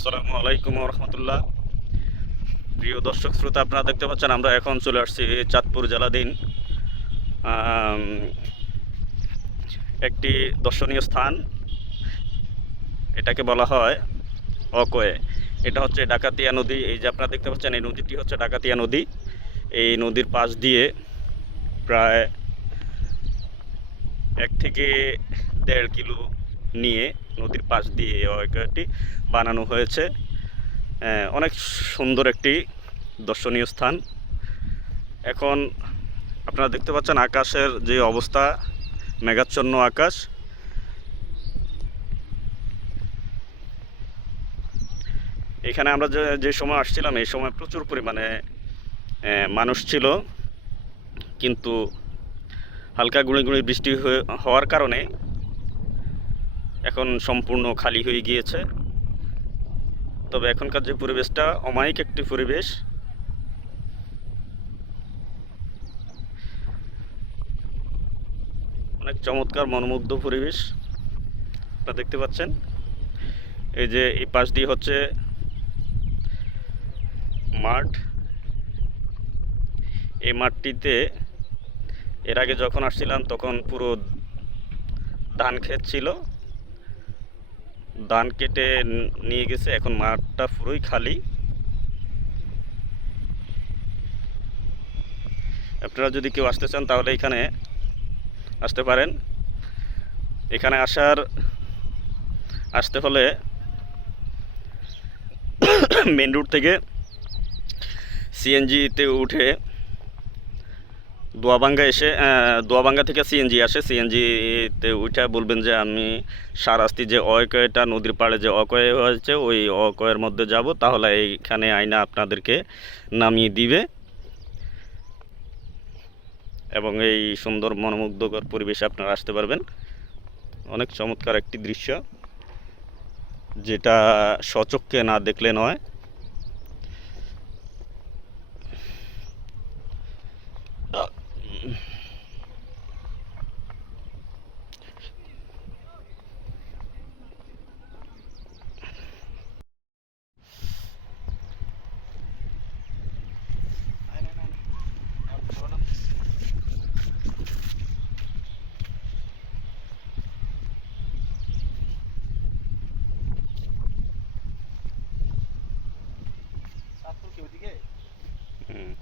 আসসালামু আলাইকুম রহমতুল্লাহ। প্রিয় দর্শক শ্রোতা, আপনারা দেখতে পাচ্ছেন আমরা এখন চলে আসছি চাঁদপুর জেলাধীন আম, একটি দর্শনীয় স্থান। এটাকে বলা হয় অকোয়ে। এটা হচ্ছে ডাকাতিয়া নদী। এই যে আপনারা দেখতে পাচ্ছেন, এই নদীটি হচ্ছে ডাকাতিয়া নদী। এই নদীর পাশ দিয়ে প্রায় 1 থেকে 1.5 কিলো নিয়ে নদীর পাশ দিয়ে এই অকোয়েটি বানানো হয়েছে। অনেক সুন্দর একটি দর্শনীয় স্থান। এখন আপনারা দেখতে পাচ্ছেন আকাশের যে অবস্থা, মেঘাচ্ছন্ন আকাশ। এখানে আমরা যে সময় আসছিলাম এই সময় প্রচুর পরিমাণে মানুষ ছিল, কিন্তু হালকা গুঁড়ি গুঁড়ি বৃষ্টি হওয়ার কারণে এখন সম্পূর্ণ খালি হয়ে গিয়েছে। তবে এখনকার যে পরিবেশটা অমায়িক একটি পরিবেশ। অনেক চমৎকার মনোমুগ্ধ পরিবেশ আপনারা দেখতে পাচ্ছেন। এই যে এই পাশ দিয়ে হচ্ছে মাঠ। এই মাঠটিতে এর আগে যখন আসছিলাম তখন পুরো ধান ক্ষেত ছিল, ধান কেটে নিয়ে গেছে। এখন মাঠটা পুরোই খালি। আপনারা যদি কেউ আসতে চান তাহলে এখানে আসতে পারেন। এখানে আসতে হলে মেন রোড থেকে সিএনজিতে উঠে দোয়াবাঙ্গা থেকে সিএনজি আসে। সিএনজিতে উঠে বলবেন যে আমি সারাস্তি যে অকয়েটা নদীর পাড়ে যে অকয়ে হয়েছে ওই অকয়ের মধ্যে যাব, তাহলে এইখানে আইনা আপনাদেরকে নামিয়ে দিবে এবং এই সুন্দর মনোমুগ্ধকর পরিবেশে আপনারা আসতে পারবেন। অনেক চমৎকার একটি দৃশ্য, যেটা স্বচক্ষে না দেখলে নয়। হুম।